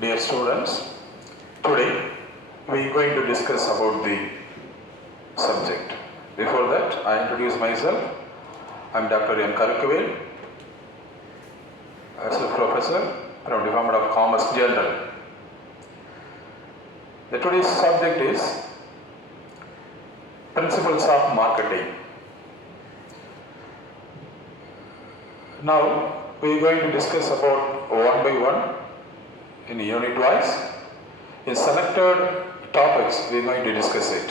Dear students, today we are going to discuss about the subject. Before that, I introduce myself. I am Dr. M. Karukkuvel, Associate Professor from Department of Commerce General. Today's subject is Principles of Marketing. Now, we are going to discuss about one by one in unit wise. In selected topics, we are going to discuss it.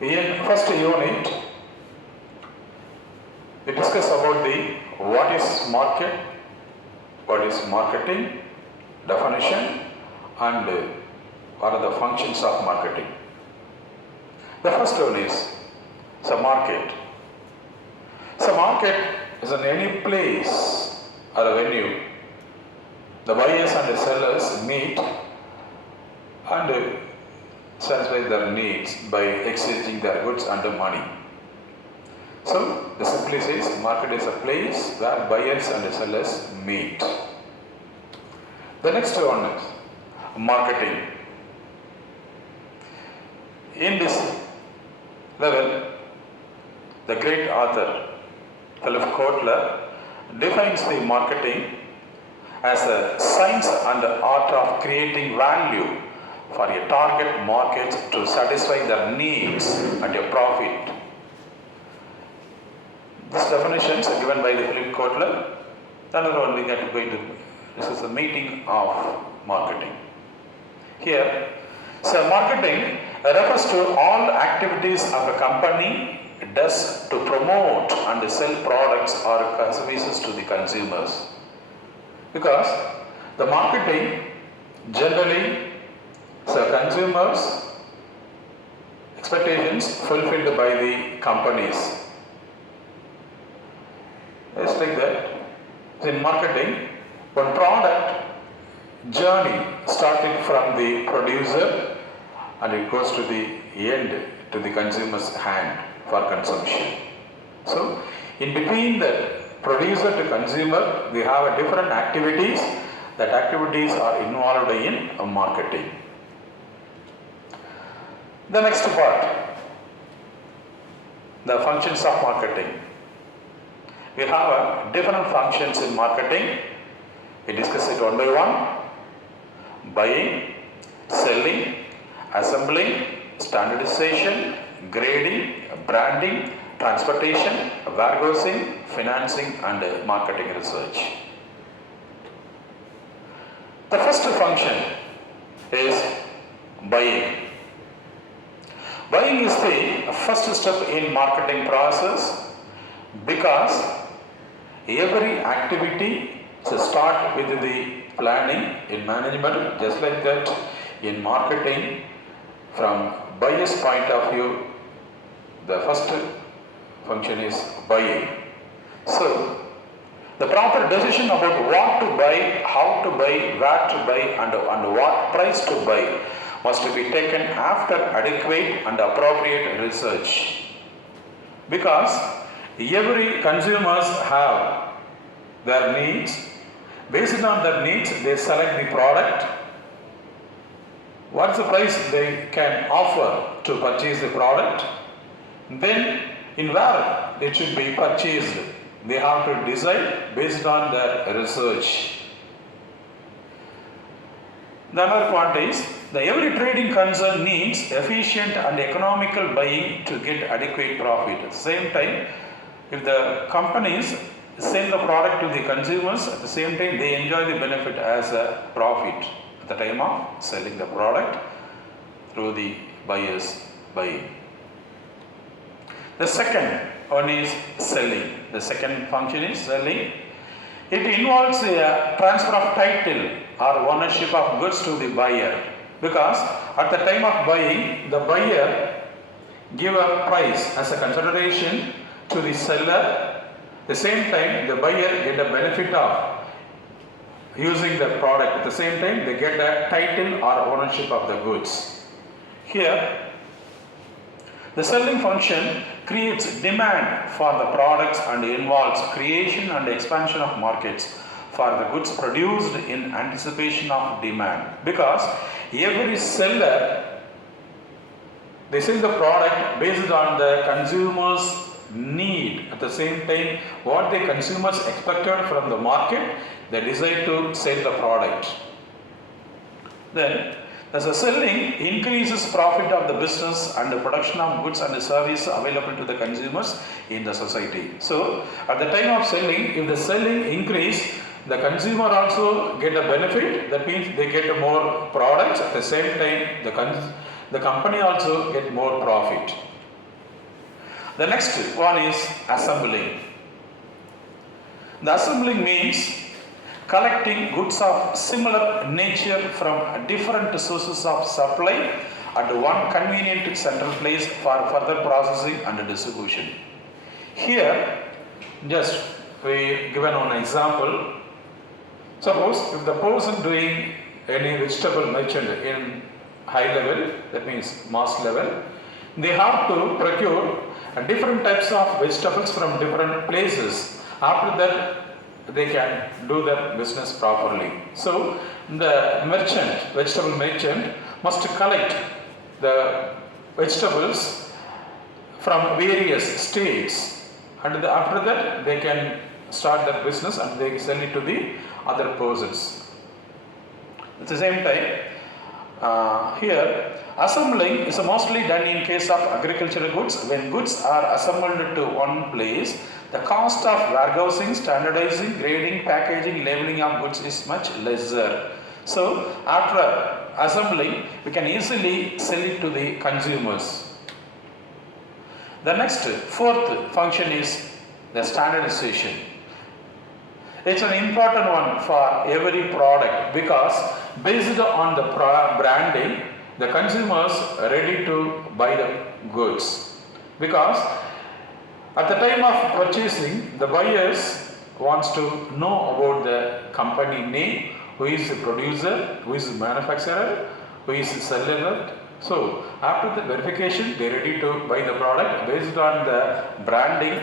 In first unit, we discuss about the what is market, what is marketing, definition, and what are the functions of marketing. The first one is market. Market is in any place or a venue. The buyers and the sellers meet and satisfy their needs by exchanging their goods and money. So, the simply says market is a place where buyers and sellers meet. The next one is marketing. In this level, the great author Philip Kotler defines the marketing as a science and art of creating value for a target market to satisfy their needs and a profit. This definition is given by the Philip Kotler. Another one we get to going to, this is the meaning of marketing. Here, marketing refers to all activities of a company does to promote and sell products or services to the consumers. Because the marketing generally consumers' expectations fulfilled by the companies. It's like that. In marketing, one product journey started from the producer and it goes to the end to the consumer's hand for consumption. So, in between the producer to consumer, we have different activities. That activities are involved in marketing. The next part, the functions of marketing. We have different functions in marketing. We discuss it one by one. Buying, selling, assembling, standardization, grading, branding, transportation, warehousing, financing, and marketing research. The first function is buying. Buying is the first step in marketing process because every activity starts with the planning in management, just like that in marketing. From buyer's point of view, the first function is buying. So, the proper decision about what to buy, how to buy, where to buy, and what price to buy must be taken after adequate and appropriate research. Because every consumers have their needs. Based on their needs, they select the product. What's the price they can offer to purchase the product? Then, in where it should be purchased, they have to decide based on their research. The other point is, every trading concern needs efficient and economical buying to get adequate profit. At the same time, if the companies sell the product to the consumers, at the same time they enjoy the benefit as a profit at the time of selling the product through the buyers buying. The second one is selling. The second function is selling. It involves a transfer of title or ownership of goods to the buyer, because at the time of buying, the buyer give a price as a consideration to the seller. At the same time, the buyer get a benefit of using the product. At the same time, they get a title or ownership of the goods. Here, the selling function creates demand for the products and involves creation and expansion of markets for the goods produced in anticipation of demand, because every seller, they sell the product based on the consumer's need. At the same time, what the consumers expected from the market, they decide to sell the product. Then, as the selling increases profit of the business and the production of goods and the service available to the consumers in the society. So, at the time of selling, if the selling increase, the consumer also get a benefit. That means they get more products. At the same time, the company also get more profit. The next one is assembling. The assembling means collecting goods of similar nature from different sources of supply at one convenient central place for further processing and distribution. Here, just we given one example. Suppose if the person doing any vegetable merchant in high level, that means mass level, they have to procure different types of vegetables from different places. After that, they can do their business properly. So, the merchant, vegetable merchant, must collect the vegetables from various states, and after that, they can start their business and they sell it to the other persons. At the same time, here, assembling is mostly done in case of agricultural goods. When goods are assembled to one place, the cost of warehousing, standardizing, grading, packaging, labeling of goods is much lesser. So, after assembling, we can easily sell it to the consumers. The next, fourth function is the standardization. It's an important one for every product, because based on the branding, the consumers are ready to buy the goods. Because at the time of purchasing, the buyers wants to know about the company name, who is the producer, who is the manufacturer, who is the seller. So after the verification, they are ready to buy the product based on the branding.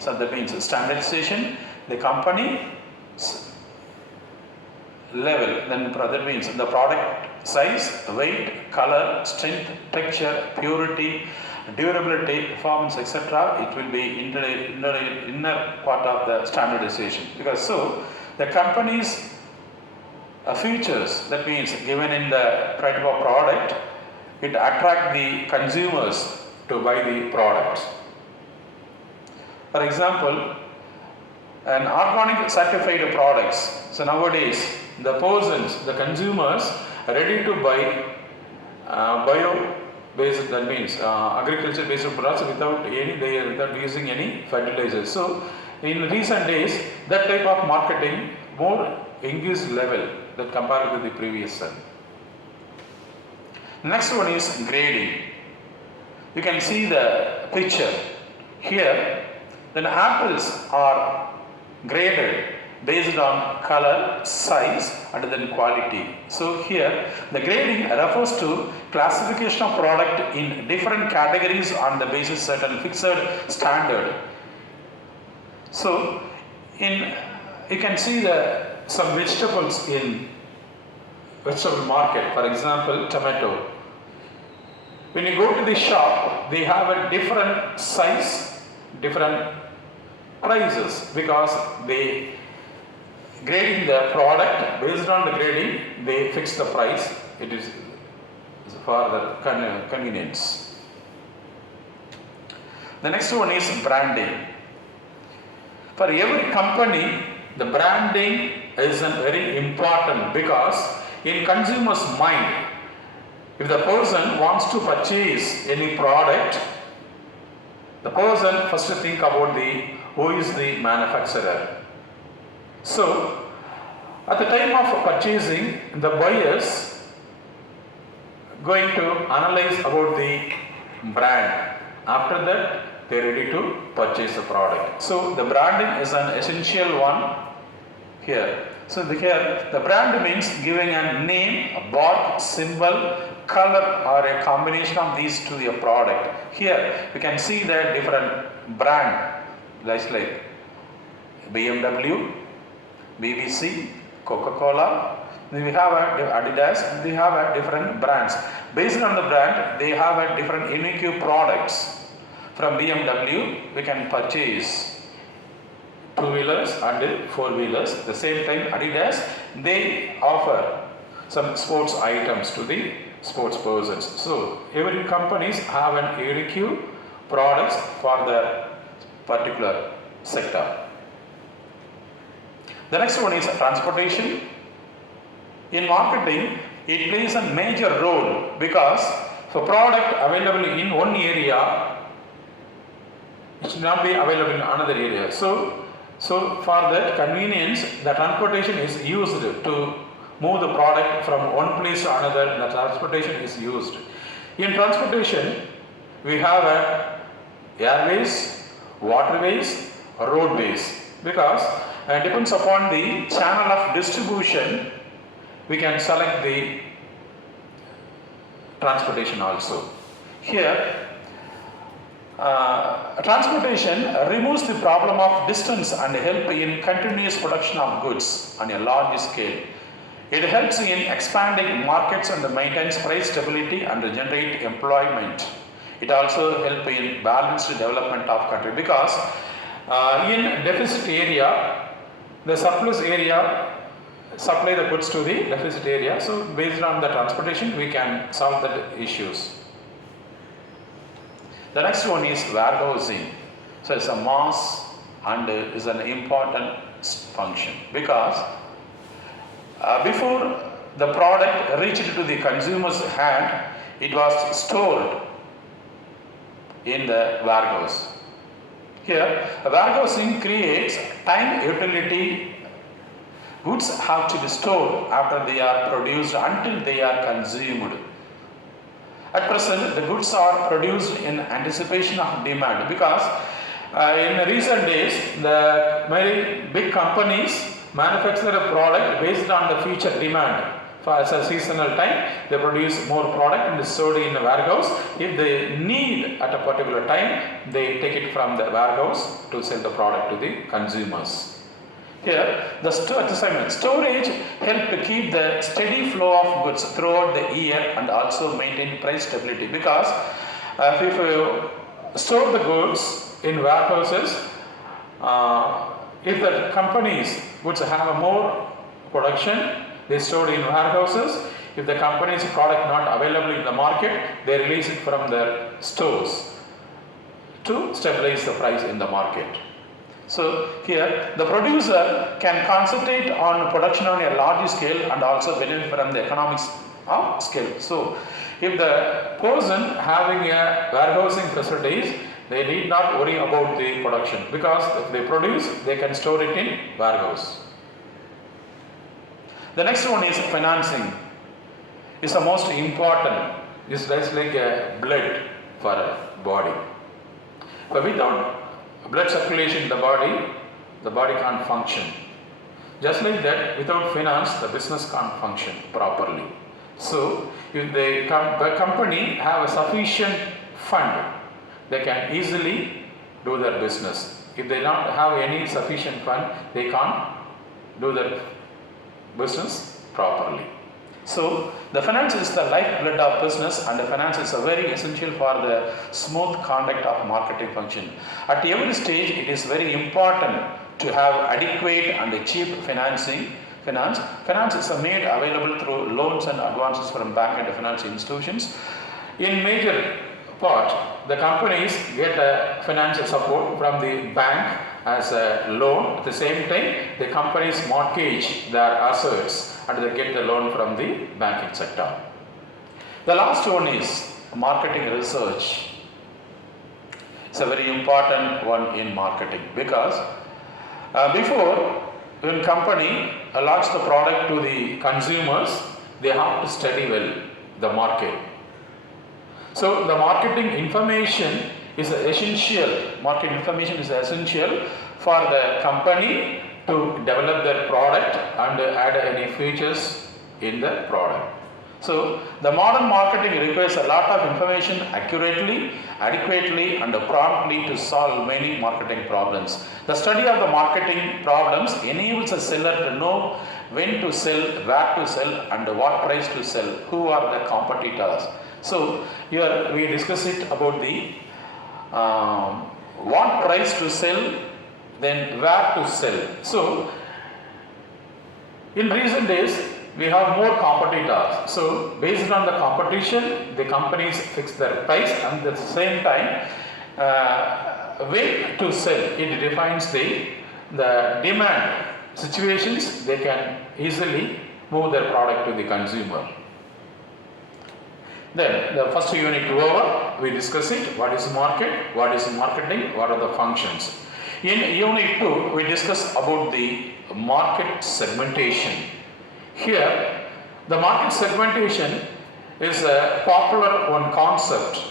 So that means standardization, the company level, then that means the product size, weight, color, strength, texture, purity, durability, performance, etc. It will be inner part of the standardization. Because so the company's features, that means given in the type of product, it attract the consumers to buy the product. For example, an organic certified products. So nowadays, the persons, the consumers are ready to buy bio-based, that means agriculture-based products without using any fertilizers. So in recent days, that type of marketing more increased level that compared with the previous one. Next one is grading. You can see the picture here. Then apples are graded based on color, size, and then quality. So here the grading refers to classification of product in different categories on the basis of certain fixed standard. So you can see some vegetables in vegetable market. For example, tomato. When you go to the shop, they have a different size, different prices, because they grading the product based on the grading, they fix the price. It is for the convenience. The next one is branding. For every company, the branding is very important, because in consumer's mind, if the person wants to purchase any product, the person first think about who is the manufacturer. So, at the time of purchasing, the buyers going to analyze about the brand. After that, they are ready to purchase the product. So, the branding is an essential one here. So, here the brand means giving a name, a bark, symbol, color, or a combination of these to your product. Here you can see the different brand, like BMW, BBC, Coca-Cola, we have Adidas, they have different brands. Based on the brand, they have different unique products. From BMW, we can purchase two-wheelers and four-wheelers. At the same time, Adidas, they offer some sports items to the sports persons. So, every companies have an unique products for the particular sector. The next one is transportation. In marketing, it plays a major role because for product available in one area, it should not be available in another area. So for that convenience, the transportation is used to move the product from one place to another. The transportation is used. In transportation, we have airways, waterways, roadways, because it depends upon the channel of distribution, we can select the transportation also. Here, transportation removes the problem of distance and help in continuous production of goods on a large scale. It helps in expanding markets and maintains price stability and generate employment. It also helps in balanced development of country, because in deficit area, the surplus area supply the goods to the deficit area. So based on the transportation, we can solve the issues. The next one is warehousing. So it's a mass and is an important function, because before the product reached to the consumer's hand, it was stored in the warehouse. Here, warehousing creates time utility. Goods have to be stored after they are produced until they are consumed. At present, the goods are produced in anticipation of demand, because in recent days, the very big companies manufacture a product based on the future demand. As a seasonal time, they produce more product and is stored in the warehouse. If they need at a particular time, they take it from the warehouse to sell the product to the consumers. Here, the storage help to keep the steady flow of goods throughout the year and also maintain price stability, because if you store the goods in warehouses, if the companies would have a more production, they stored in warehouses. If the company's product not available in the market, they release it from their stores to stabilize the price in the market. So here, the producer can concentrate on production on a large scale and also benefit from the economics of scale. So if the person having a warehousing facilities, they need not worry about the production, because if they produce, they can store it in warehouse. The next one is financing. It's the most important. It's like a blood for a body. But without blood circulation in the body can't function. Just like that, without finance, the business can't function properly. So, if the company have a sufficient fund, they can easily do their business. If they don't have any sufficient fund, they can't do their business properly. So, the finance is the lifeblood of business, and the finance is very essential for the smooth conduct of marketing function. At every stage, it is very important to have adequate and cheap finance. Finance is made available through loans and advances from bank and financial institutions. In major part, the companies get a financial support from the bank as a loan. At the same time, the companies mortgage their assets and they get the loan from the banking sector. The last one is marketing research. It's a very important one in marketing, because before, when company launch the product to the consumers, they have to study well the market. So the marketing information is essential. Market information is essential for the company to develop their product and add any features in the product. So the modern marketing requires a lot of information accurately, adequately and promptly to solve many marketing problems. The study of the marketing problems enables a seller to know when to sell, where to sell and what price to sell, who are the competitors. So here we discuss it about the what price to sell, then where to sell. So in recent days, we have more competitors. So based on the competition, the companies fix their price and at the same time, way to sell. It defines the demand situations. They can easily move their product to the consumer. Then the first unit over, we discuss it. What is market? What is marketing? What are the functions? In unit 2, we discuss about the market segmentation. Here, the market segmentation is a popular one concept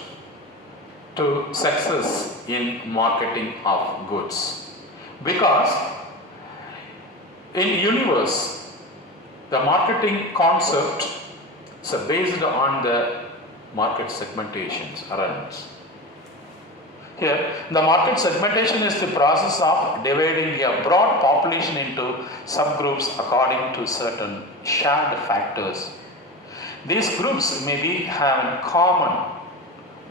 to success in marketing of goods. Because in universe, the marketing concept is based on the market segmentations runs. Here, the market segmentation is the process of dividing a broad population into subgroups according to certain shared factors. These groups may be having common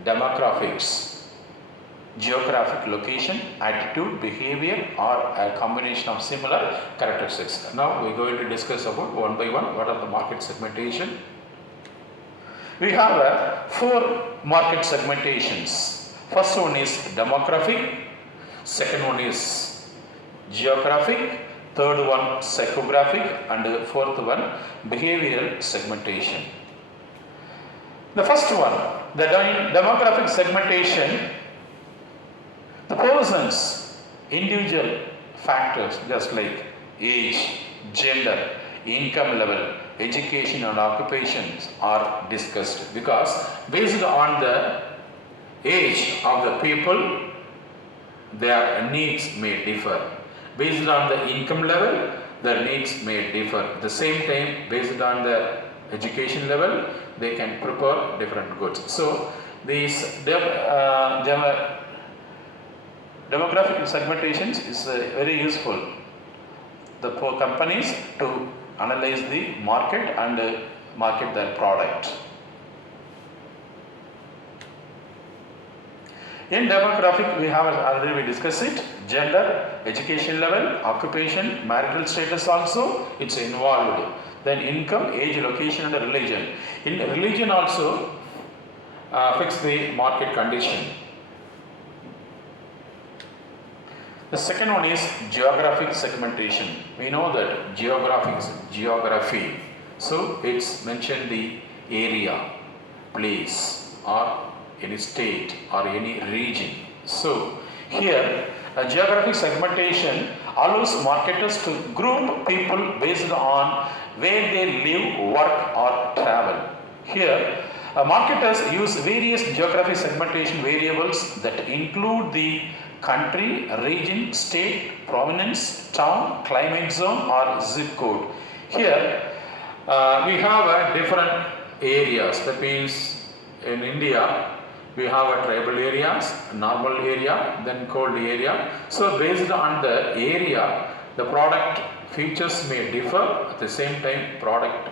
demographics, geographic location, attitude, behavior, or a combination of similar characteristics. Now we are going to discuss about one by one what are the market segmentation. We have 4 market segmentations. First one is demographic, second one is geographic, third one psychographic, and fourth one behavioral segmentation. The first one, the demographic segmentation, the person's individual factors just like age, gender, income level, education and occupations are discussed, because based on the age of the people, their needs may differ. Based on the income level, their needs may differ. At the same time, based on their education level, they can prepare different goods. So these demographic segmentations is very useful for companies to analyze the market and market their product. In demographic, we have already discussed it. Gender, education level, occupation, marital status also it's involved. Then income, age, location and religion. In religion also fix the market condition. The second one is geographic segmentation. We know that geographic is geography. So it's mentioned the area, place or any state or any region. So here a geographic segmentation allows marketers to group people based on where they live, work or travel. Here marketers use various geographic segmentation variables that include the country, region, state, province, town, climate zone or zip code. Here we have different areas. That means in India we have tribal areas, normal area, then cold area. So based on the area, the product features may differ. At the same time, product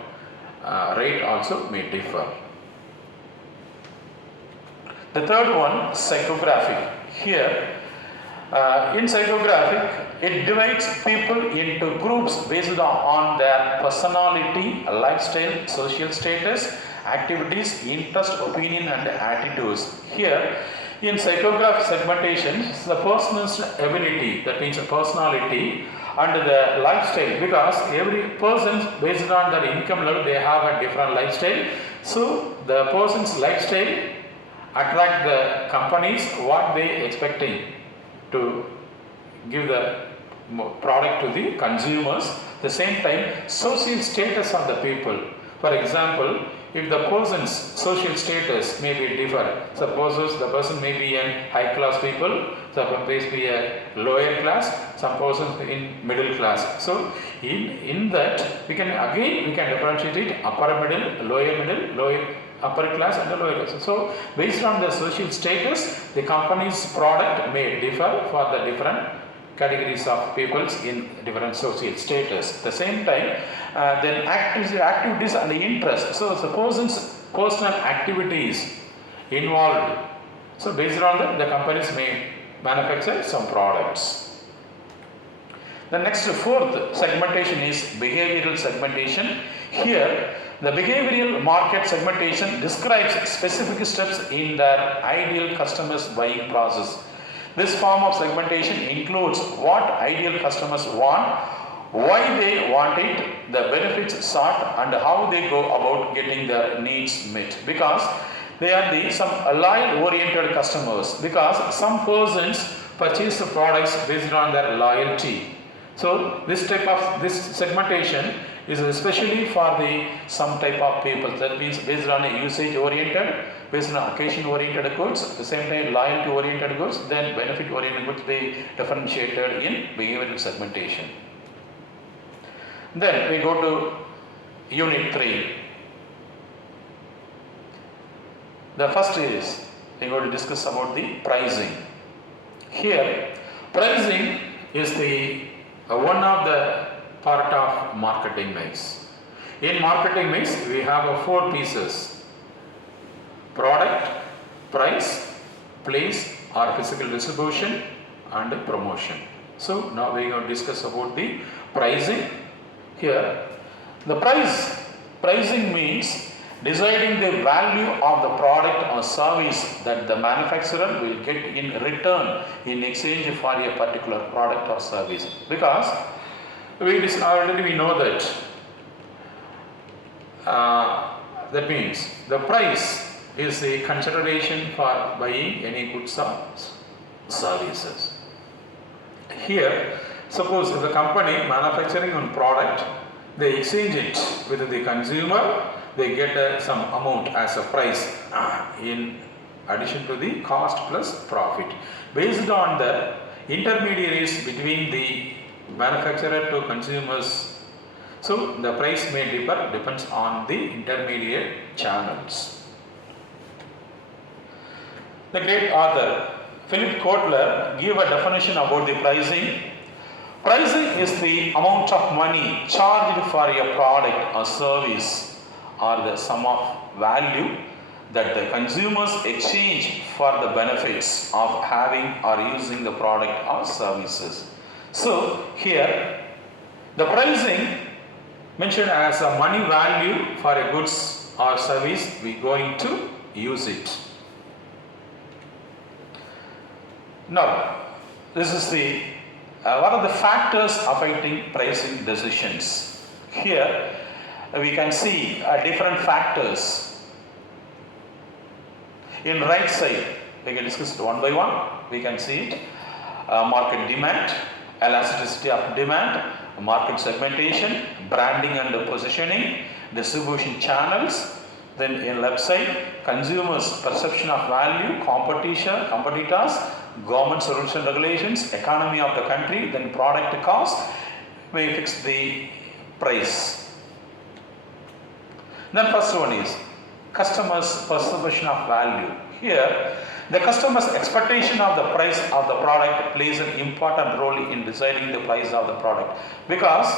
rate also may differ. The third one, psychographic. Here in psychographic, it divides people into groups based on their personality, lifestyle, social status, activities, interest, opinion and attitudes. Here in psychographic segmentation, the person's ability, that means personality and the lifestyle, because every person based on their income level they have a different lifestyle. So the person's lifestyle attract the companies what they expecting to give the product to the consumers. At the same time, social status of the people. For example, if the person's social status may be different, suppose the person may be in high class people, some may be a lower class, some persons in middle class. So in that we can differentiate it upper middle, lower upper class and the lower class. So based on the social status, the company's product may differ for the different categories of peoples in different social status. At the same time, then activities and interest. So the person's personal activities involved. So based on that, the companies may manufacture some products. The next fourth segmentation is behavioral segmentation. Here, the behavioral market segmentation describes specific steps in their ideal customers' buying process. This form of segmentation includes what ideal customers want, why they want it, the benefits sought, and how they go about getting their needs met. Because they are some loyal-oriented customers. Because some persons purchase the products based on their loyalty. So this segmentation is especially for some type of people. That means based on a usage-oriented, based on occasion-oriented goods, at the same time loyalty-oriented goods, then benefit-oriented goods be differentiated in behavioral segmentation. Then we go to Unit 3. The first is we are going to discuss about the pricing. Here, pricing is one of the part of marketing mix. In marketing mix, we have 4 pieces: product, price, place or physical distribution, and promotion. So now we are going to discuss about the pricing. Here, the pricing means deciding the value of the product or service that the manufacturer will get in return in exchange for a particular product or service. Because already we know that that means the price is a consideration for buying any goods or services. Here, suppose if the company manufacturing one product, they exchange it with the consumer, they get some amount as a price in addition to the cost plus profit. Based on the intermediaries between the manufacturer to consumers, so the price may differ, depends on the intermediate channels. The great author Philip Kotler gave a definition about the pricing. Pricing is the amount of money charged for a product or service, or the sum of value that the consumers exchange for the benefits of having or using the product or services. So here, the pricing mentioned as a money value for a goods or service, we are going to use it. Now, this is what are the factors affecting pricing decisions? Here, we can see different factors. In right side, we can discuss it one by one. We can see it. Market demand, elasticity of demand, market segmentation, branding and positioning, distribution channels. Then in left side, consumers' perception of value, competitors, government rules and regulations, economy of the country, then product cost. We fix the price. Then first one is customer's perception of value. Here, the customer's expectation of the price of the product plays an important role in deciding the price of the product. Because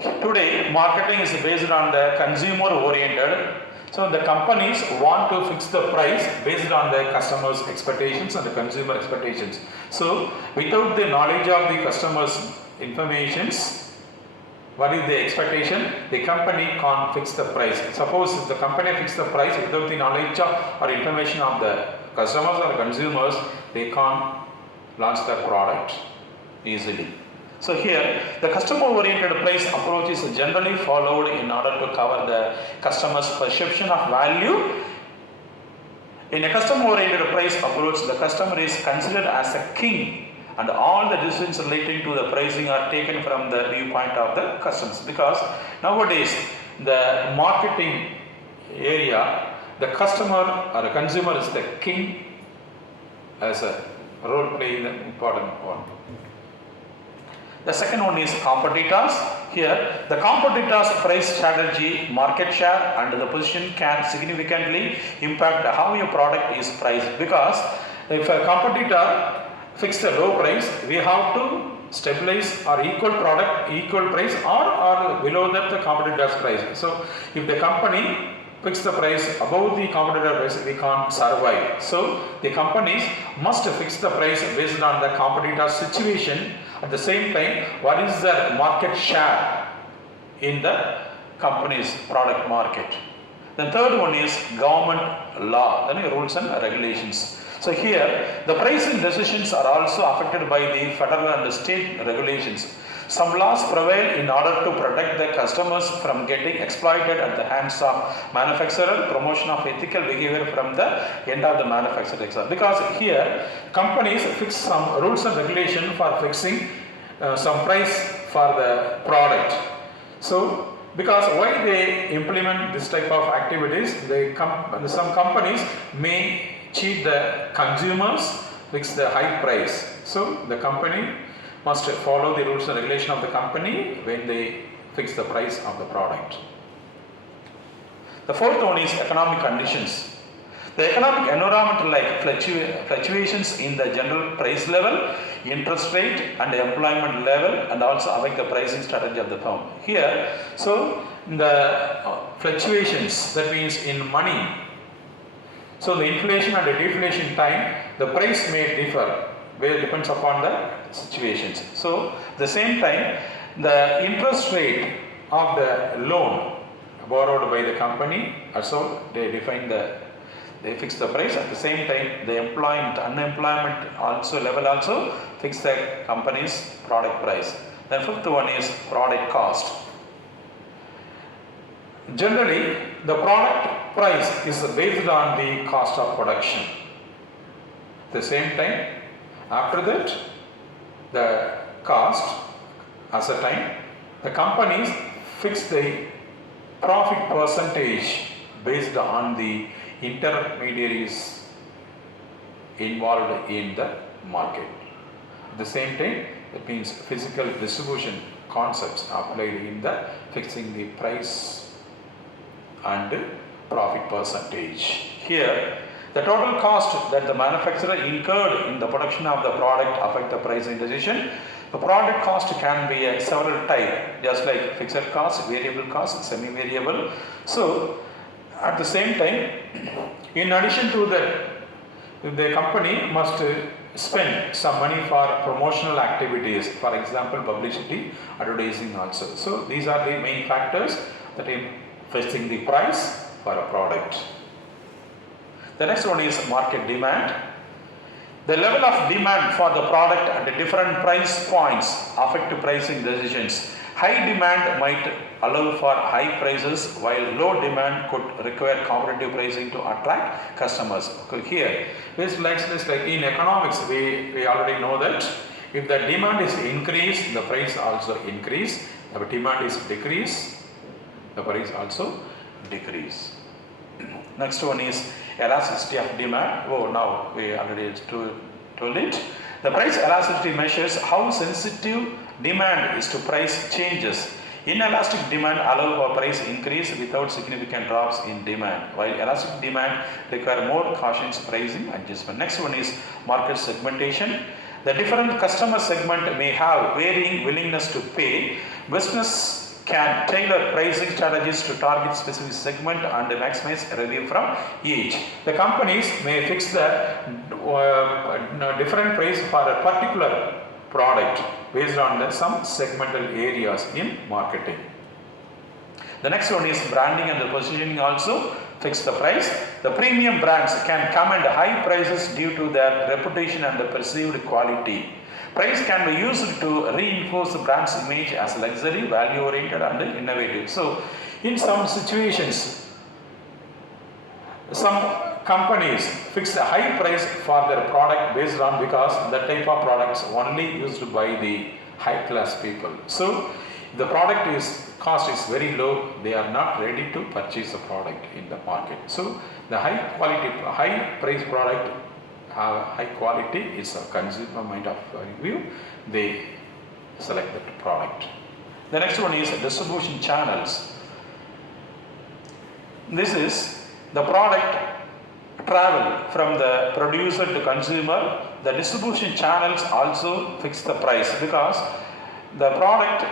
today, marketing is based on the consumer oriented. So the companies want to fix the price based on the customer's expectations and the consumer expectations. So without the knowledge of the customer's informations, what is the expectation? The company can't fix the price. Suppose if the company fix the price without the knowledge of or information of the customers or consumers, they can't launch the product easily. So here, the customer-oriented price approach is generally followed in order to cover the customer's perception of value. In a customer-oriented price approach, the customer is considered as a king, and all the decisions relating to the pricing are taken from the viewpoint of the customers. Because nowadays, the marketing area, the customer or the consumer is the king as a role playing an important one. The second one is competitors. Here, the competitors' price strategy, market share, and the position can significantly impact how your product is priced. Because if a competitor fixes a low price, we have to stabilize or equal product, equal price, or below that the competitor's price. So, if the company fix the price above the competitor price, we can't survive. So, the companies must fix the price based on the competitor's situation. At the same time, what is the market share in the company's product market? The third one is government law, then rules and regulations. So here, the pricing decisions are also affected by the federal and state regulations. Some laws prevail in order to protect the customers from getting exploited at the hands of manufacturer, promotion of ethical behavior from the end of the manufacturer. Because here, companies fix some rules and regulation for fixing some price for the product. So, because why they implement this type of activities, some companies may cheat the consumers, fix the high price. So, the company must follow the rules and regulation of the company when they fix the price of the product. The fourth one is economic conditions. The economic environment like fluctuations in the general price level, interest rate and employment level, and also affect the pricing strategy of the firm. Here, so the fluctuations, that means in money. So the inflation and the deflation time, the price may differ, where it depends upon the situations. So the same time, the interest rate of the loan borrowed by the company, also they fix the price. At the same time, the unemployment also level also fix the company's product price. The fifth one is product cost. Generally, the product price is based on the cost of production. At the same time, after that, the cost as a time, the companies fix the profit percentage based on the intermediaries involved in the market. At the same time, that means physical distribution concepts applied in the fixing the price and profit percentage. Here, the total cost that the manufacturer incurred in the production of the product affect the pricing decision. The product cost can be several types, just like fixed cost, variable cost, semi-variable. So, at the same time, in addition to that, the company must spend some money for promotional activities, for example, publicity, advertising also. So, these are the main factors that in fixing the price for a product. The next one is market demand. The level of demand for the product at the different price points affect pricing decisions. High demand might allow for high prices, while low demand could require competitive pricing to attract customers. Okay, here, it's like in economics, we already know that if the demand is increased, the price also increase. If the demand is decreased, the price also decrease. Next one is elasticity of demand. Oh, now we already told it. The price elasticity measures how sensitive demand is to price changes. Inelastic demand allows for price increase without significant drops in demand, while elastic demand require more cautious pricing adjustment. Next one is market segmentation. The different customer segment may have varying willingness to pay. Business can tailor pricing strategies to target specific segment and maximize revenue from each. The companies may fix the different price for a particular product based on some segmental areas in marketing. The next one is branding and the positioning also fix the price. The premium brands can command high prices due to their reputation and the perceived quality. Price can be used to reinforce the brand's image as luxury, value-oriented and innovative. So, in some situations, some companies fix a high price for their product based on because the type of products only used by the high class people. So, the product is cost is very low, they are not ready to purchase the product in the market. So the high price product, high quality is a consumer mind of view, they select that product. The next one is distribution channels. This is the product travel from the producer to consumer. The distribution channels also fix the price, because the product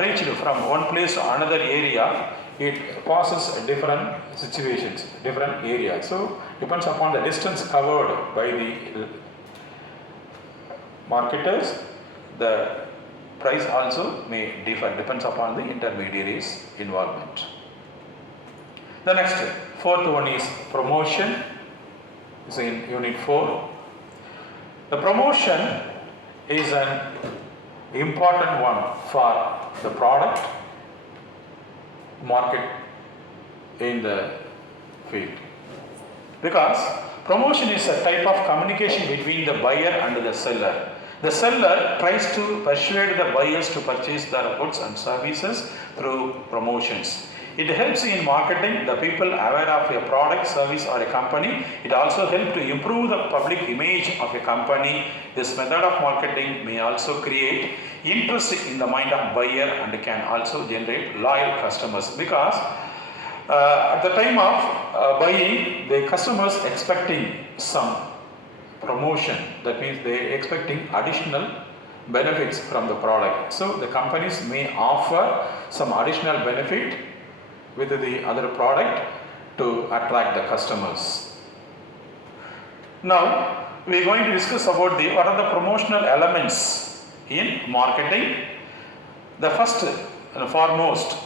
reached from one place to another area, it passes different situations, different areas. So depends upon the distance covered by the marketers, the price also may differ, depends upon the intermediaries' involvement. The next, fourth one is promotion. It's in unit 4. The promotion is an important one for the product market in the field, because promotion is a type of communication between the buyer and the seller. The seller tries to persuade the buyers to purchase their goods and services through promotions. It helps in marketing the people aware of a product, service or a company. It also helps to improve the public image of a company. This method of marketing may also create interest in the mind of buyer and can also generate loyal customers, because at the time of buying, the customers expecting some promotion. That means they expecting additional benefits from the product. So the companies may offer some additional benefit with the other product to attract the customers. Now we are going to discuss about what are the promotional elements in marketing. The first and foremost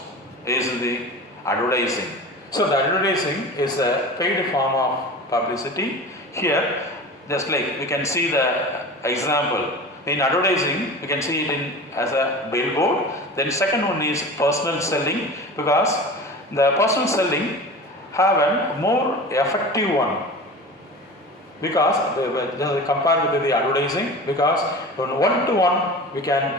is the advertising. So the advertising is a paid form of publicity. Here, just like we can see the example in advertising, we can see it as a billboard. Then second one is personal selling, because the personal selling have a more effective one, because they compare with the advertising, because on one-to-one we can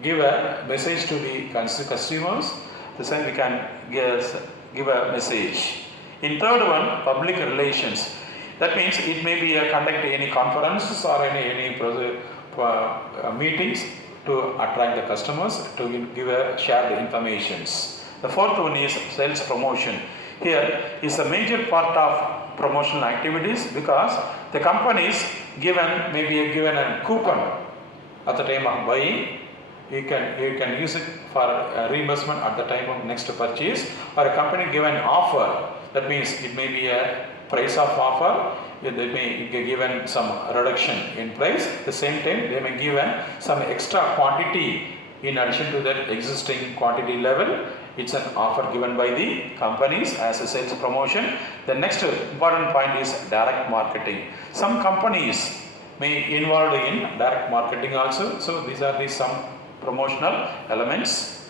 give a message to the consumers. The same we can give a message. In third one, public relations. That means it may be conduct any conferences or any meetings to attract the customers, to share the informations. The fourth one is sales promotion. Here is a major part of promotional activities, because the companies may be given a coupon at the time of buying. You can use it for reimbursement at the time of next purchase, or a company given offer. That means it may be a price of offer. They may be given some reduction in price. At the same time, they may given some extra quantity in addition to that existing quantity level. It's an offer given by the companies as a sales promotion. The next important point is direct marketing. Some companies may involve in direct marketing also. So these are some promotional elements.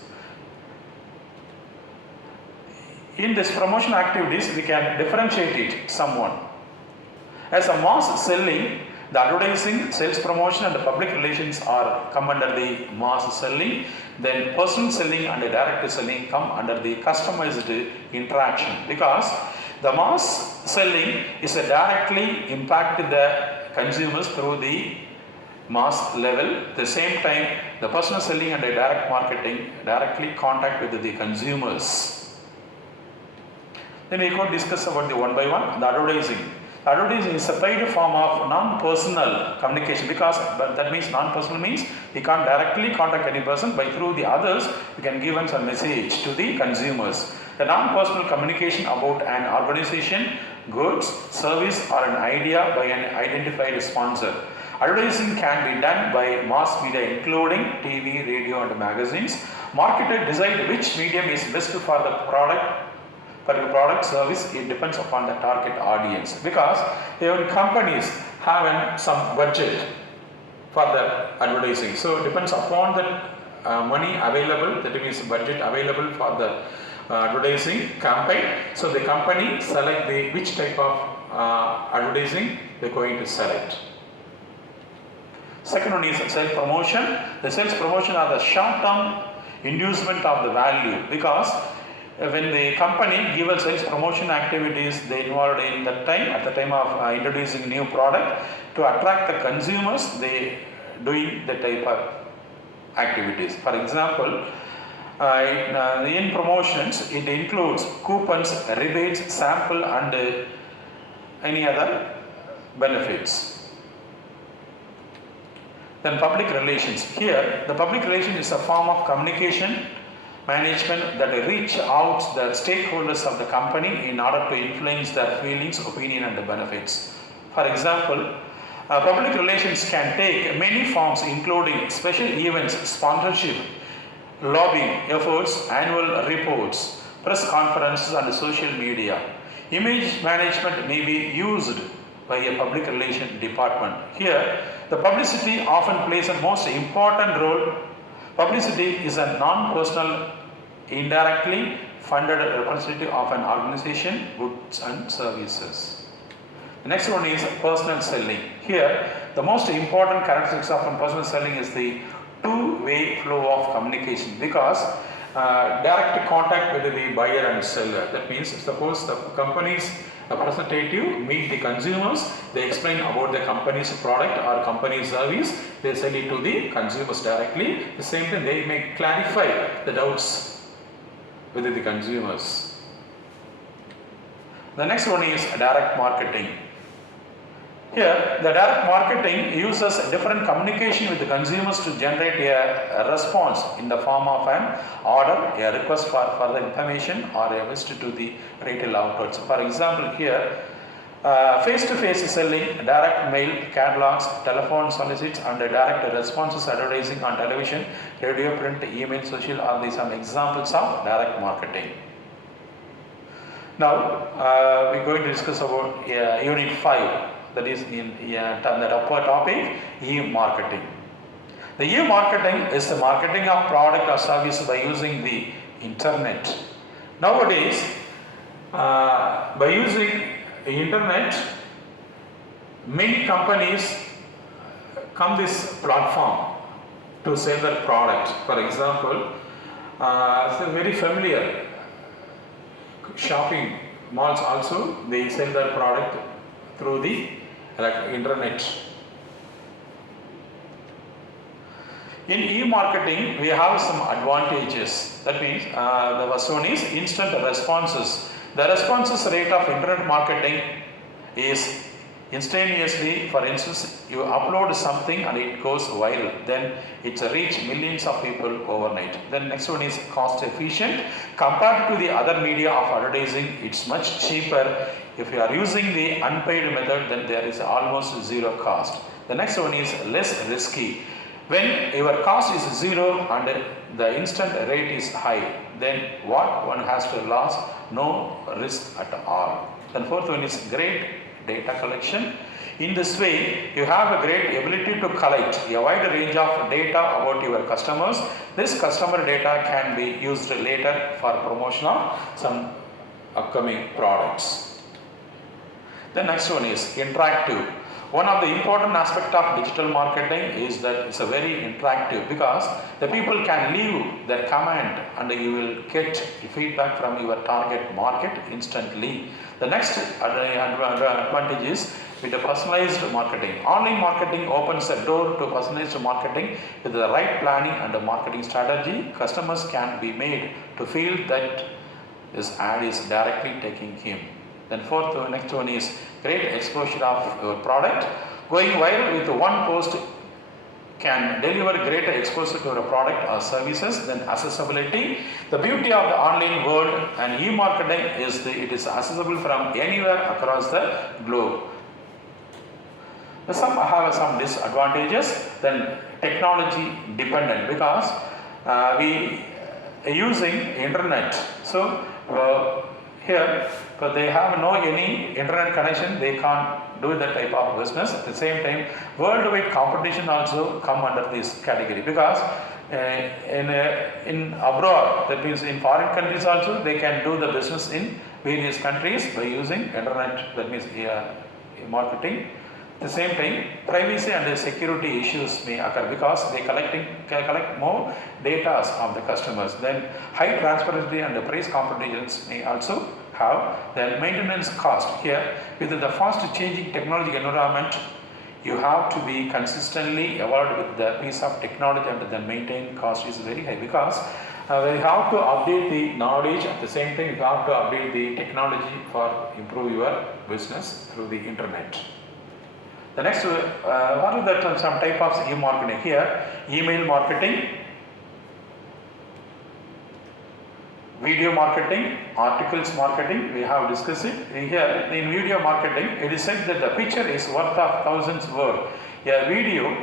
In this promotional activities, we can differentiate it somewhat. As a mass selling, the advertising, sales promotion and the public relations are come under the mass selling. Then personal selling and the direct selling come under the customized interaction, because the mass selling is a directly impact the consumers through the mass level. At the same time, the personal selling and the direct marketing directly contact with the consumers. Then we could discuss about the one by one. The advertising. Advertising is a paid form of non-personal communication, because that means non-personal means we can't directly contact any person, but through the others we can give them some message to the consumers. The non-personal communication about an organization, goods, service or an idea by an identified sponsor. Advertising can be done by mass media including TV, radio and magazines. Marketer decide which medium is best for the product. For the product service, it depends upon the target audience, because even companies have some budget for the advertising. So it depends upon the money available, that means budget available for the advertising campaign. So the company select which type of advertising they're going to select. Second one is sales promotion. The sales promotion are the short-term inducement of the value, because when the company gives sales promotion activities, they involved in that time, at the time of introducing new product, to attract the consumers, they doing the type of activities. For example, in promotions, it includes coupons, rebates, sample, and any other benefits. Then public relations. Here, the public relation is a form of communication management that reach out the stakeholders of the company in order to influence their feelings, opinion, and the benefits. For example, public relations can take many forms, including special events, sponsorship, lobbying efforts, annual reports, press conferences, and social media. Image management may be used by a public relation department. Here, the publicity often plays a most important role. Publicity is a non-personal, indirectly funded representative of an organization, goods and services. The next one is personal selling. Here, the most important characteristics of personal selling is the two-way flow of communication, because direct contact with the buyer and seller. That means, suppose the company's representative meet the consumers, they explain about the company's product or company's service, they sell it to the consumers directly. The same thing, they may clarify the doubts with the consumers. The next one is direct marketing. Here, the direct marketing uses different communication with the consumers to generate a response in the form of an order, a request for further information, or a visit to the retail outlets. For example, here, face-to-face selling, direct mail, catalogs, telephone solicits, and direct responses advertising on television, radio, print, email, social are these some examples of direct marketing. Now, we're going to discuss about Unit 5. That is in that upper topic, e-marketing. The e-marketing is the marketing of product or service by using the internet. Nowadays, by using the internet, many companies come this platform to sell their product. For example, it's very familiar. Shopping malls also, they sell their product through the internet. In e-marketing, we have some advantages. That means the first one is instant responses. The responses rate of internet marketing is instantaneously. For instance, you upload something and it goes viral, then it's reach millions of people overnight. Then next one is cost efficient. Compared to the other media of advertising, it's much cheaper. If you are using the unpaid method, then there is almost zero cost. The next one is less risky. When your cost is zero and the instant rate is high, then what one has to lose? No risk at all. Then fourth one is great data collection. In this way, you have a great ability to collect a wide range of data about your customers. This customer data can be used later for promotion of some upcoming products. The next one is interactive. One of the important aspects of digital marketing is that it's a very interactive, because the people can leave their comment and you will get feedback from your target market instantly. The next advantage is with the personalized marketing. Online marketing opens a door to personalized marketing. With the right planning and the marketing strategy, customers can be made to feel that this ad is directly taking him. Then next one is great exposure of your product. Going viral with one post can deliver greater exposure to your product or services. Then accessibility. The beauty of the online world and e-marketing is it is accessible from anywhere across the globe. Some have some disadvantages. Then technology dependent, because we are using internet. So here, but they have no any internet connection, they can't do that type of business. At the same time, worldwide competition also come under this category, because in abroad, that means in foreign countries also, they can do the business in various countries by using internet. That means marketing. At the same time, privacy and security issues may occur because they collect more data of the customers. Then high transparency and the price competitions may also have the maintenance cost. Here, with the fast changing technology environment, you have to be consistently evolved with the piece of technology, and the maintain cost is very high because we have to update the knowledge. At the same time, you have to update the technology for improve your business through the internet. The next, what are the some type of e-marketing? Here, email marketing, video marketing, articles marketing, we have discussed it. Here, in video marketing, it is said that the picture is worth of thousands words. A video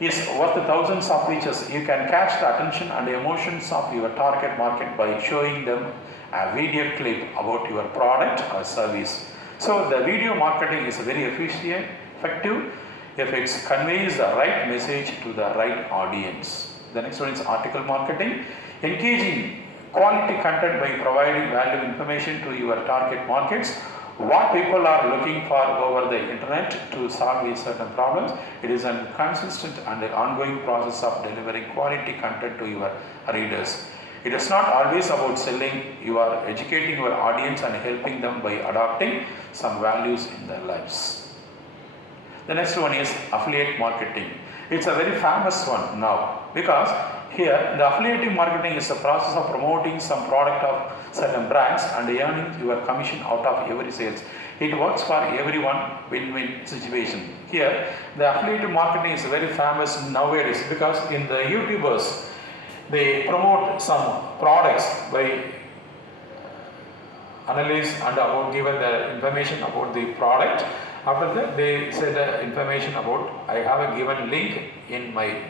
is worth thousands of pictures. You can catch the attention and the emotions of your target market by showing them a video clip about your product or service. So the video marketing is very efficient, effective if it conveys the right message to the right audience. The next one is article marketing, engaging quality content by providing valuable information to your target markets, what people are looking for over the internet to solve these certain problems. It is a consistent and ongoing process of delivering quality content to your readers. It is not always about selling, you are educating your audience and helping them by adopting some values in their lives. The next one is affiliate marketing. It's a very famous one now because here the affiliate marketing is the process of promoting some product of certain brands and earning your commission out of every sales. It works for everyone, win-win situation. Here the affiliate marketing is very famous nowadays because in the YouTubers they promote some products by analyze and about given the information about the product. After that, they say the information about I have a given link in my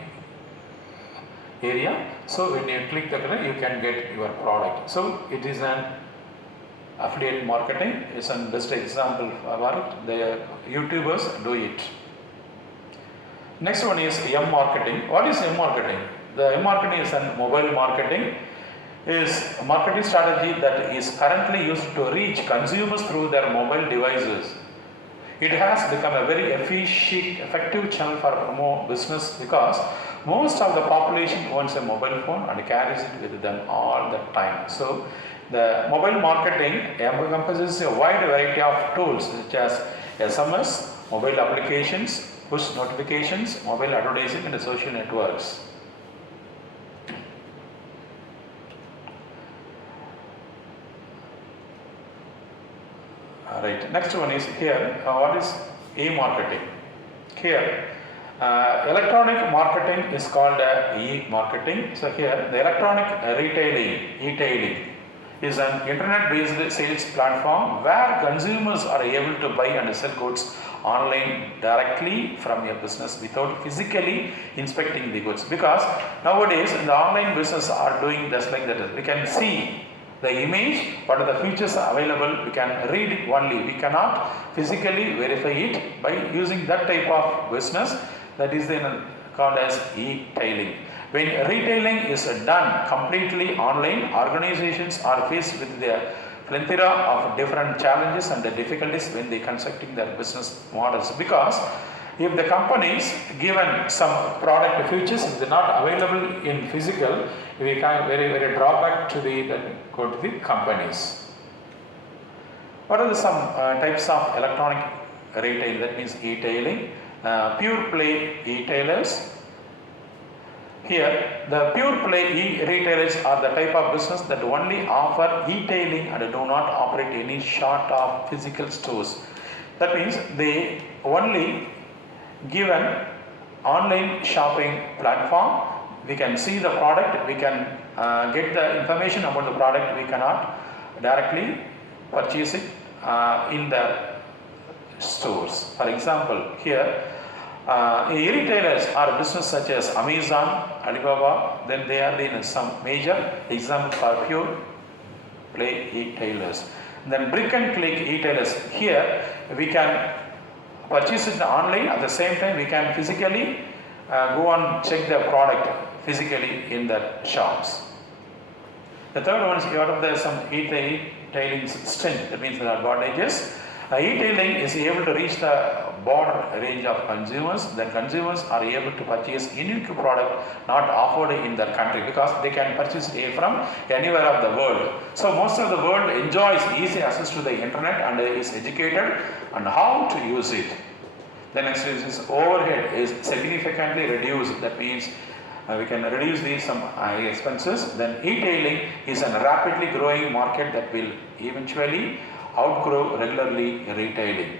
area. So when you click the button, you can get your product. So it is an affiliate marketing. It's an best example about the YouTubers do it. Next one is M marketing. What is M marketing? The M marketing is a mobile marketing. Is a marketing strategy that is currently used to reach consumers through their mobile devices. It has become a very efficient, effective channel for promote business because most of the population owns a mobile phone and carries it with them all the time. So the mobile marketing encompasses a wide variety of tools such as SMS, mobile applications, push notifications, mobile advertising and social networks. Right. Next one is here. What is e-marketing? Here, electronic marketing is called e-marketing. So here, the electronic e-tailing is an internet-based sales platform where consumers are able to buy and sell goods online directly from your business without physically inspecting the goods. Because nowadays, the online business are doing just like that. We can see the image, what are the features available, we can read it only. We cannot physically verify it by using that type of business. That is then called as e-tailing. When retailing is done completely online, organizations are faced with the plethora of different challenges and the difficulties when they constructing their business models. Because if the companies given some product features, if they're not available in physical, we can very drawback to go to the companies. What are some types of electronic retail? That means e-tailing, pure play e-tailers. Here, the pure play e-retailers are the type of business that only offer e-tailing and do not operate any sort of physical stores. That means they only give an online shopping platform. We can see the product, we can get the information about the product, we cannot directly purchase it in the stores. For example, here e-retailers are business such as Amazon, Alibaba, then they are in some major examples for pure play e-tailers. Then brick and click e-tailers, here we can purchase it online, at the same time we can physically go and check the product physically in the shops. The third one is what are some e-tailing strength, that means the advantages. E-tailing is able to reach the broad range of consumers, then consumers are able to purchase unique product not offered in their country, because they can purchase it from anywhere of the world. So most of the world enjoys easy access to the internet and is educated on how to use it. The next is overhead is significantly reduced. That means we can reduce these some expenses. Then e-tailing is a rapidly growing market that will eventually outgrow regularly retailing.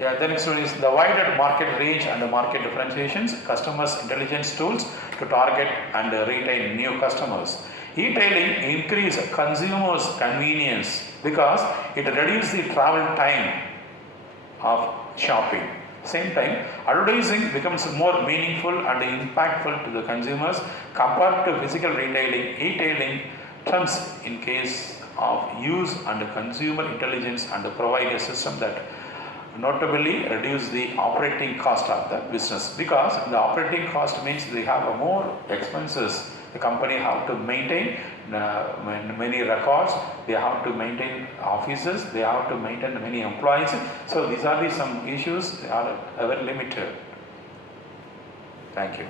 Yeah, the next one is the wider market range and the market differentiations, customers intelligence tools to target and retain new customers. E-tailing increase consumers convenience because it reduces the travel time of shopping. Same time, advertising becomes more meaningful and impactful to the consumers compared to physical retailing. E-tailing trumps in case of use and consumer intelligence and provide a system that notably reduce the operating cost of the business, because the operating cost means they have more expenses. The company have to maintain many records, they have to maintain offices, they have to maintain many employees. So these are some issues that are very limited. Thank you.